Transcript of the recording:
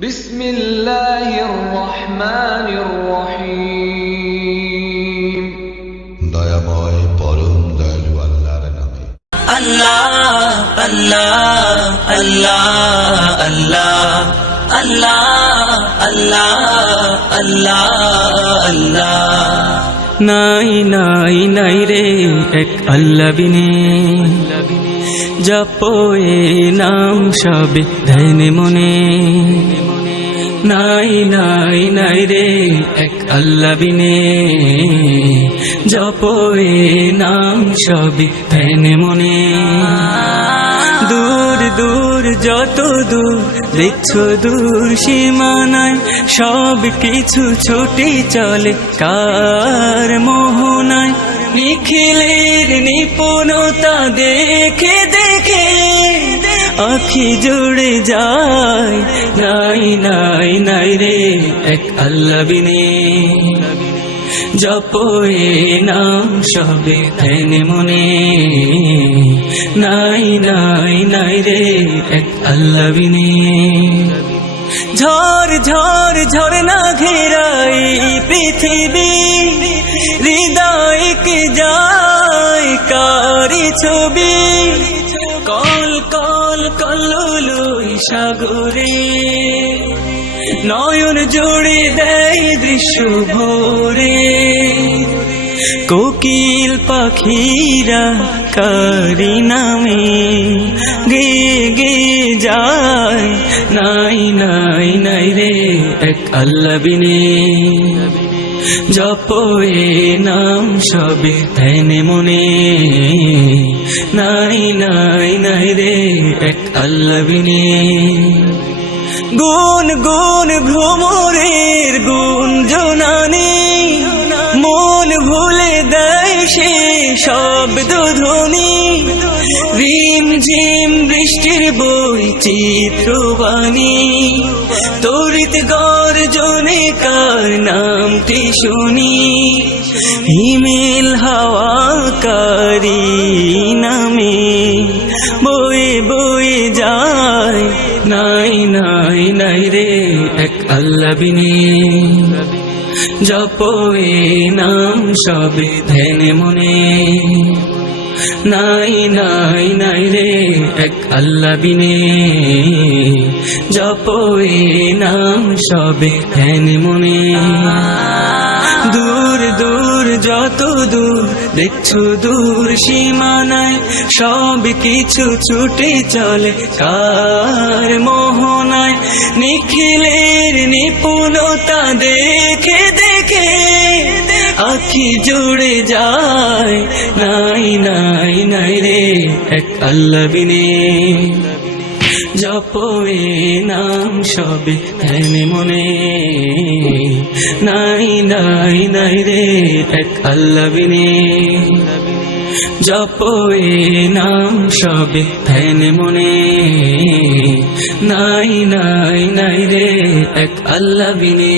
بسم الله الرحمن الرحيم দয়াময় পরম দয়ালু আল্লাহর নামে আল্লাহ আল্লাহ আল্লাহ আল্লাহ আল্লাহ আল্লাহ আল্লাহ আল্লাহ নাই নাই নাই রে এক আল্লাহ বিনে জপোয়ে নাম সবে, ধ্যানে মনে। নাই নাই নাই রে, এক আল্লাহ বিনে। জপোয়ে নাম সবে, ধ্যানে মনে। দূর দূর, যত দূর, দেখছ দূর সীমানায়, সব কিছু ছুটে চলে কার মোহনায়। নিখিলের নিপুণতা দেখে দেখে আখি জুড়ে যায়। নাই নাই নাই রে, এক আল্লাহ বিনে। জপয়ে নাম সবে ধ্যানে মনে। নাই নাই নাই রে, এক আল্লাহ বিনে। ঝড় ঝড় ঝড় না ঘেরাই সাগরে নয়ন জুড়ে দেয় দৃশ্য ভোরে। কোকিল পাখিরা কারি নামে? গে গে যায়, নাই নাই নাই রে, এক আল্লাহ বিনে জপয়ে নাম সবে, ধ্যানে মনে নাই নাই নাই রে এক আল্লাহ বিনে গুন গুন ভ্রমরের গুন জনানি, মন ভুলে দেয় সে শব্দ ধ্বনি রিম ঝিম বৃষ্টির বই চিত্রবাণী তরিত গর্জনে কার নামটি শুনি? হিমেল হাওয়া কারি নামে, বয়ে বয়ে যায়, নাই নাই নাই রে এক আল্লাহ বিনে জপয়ে নাম সবে ধ্যানে মনে। নাই নাই নাই রে, এক আল্লাহ বিনে। জপয়ে নাম সবে ধ্যানে মনে। দূর দূর, যত দূর, দেখছ দূর সীমানায়, সব কিছু ছুটে চলে কার মোহনায়। নিখিলের জুড়ে যায়। নাই নাই নাই রে, এক আল্লাহ বিনে জপয়ে নাম সবে ধ্যানে মনে। নাই নাই নাই রে, এক আল্লাহ বিনে জপয়ে নাম সবে ধ্যানে মনে। নাই নাই নাই রে, এক আল্লাহ বিনে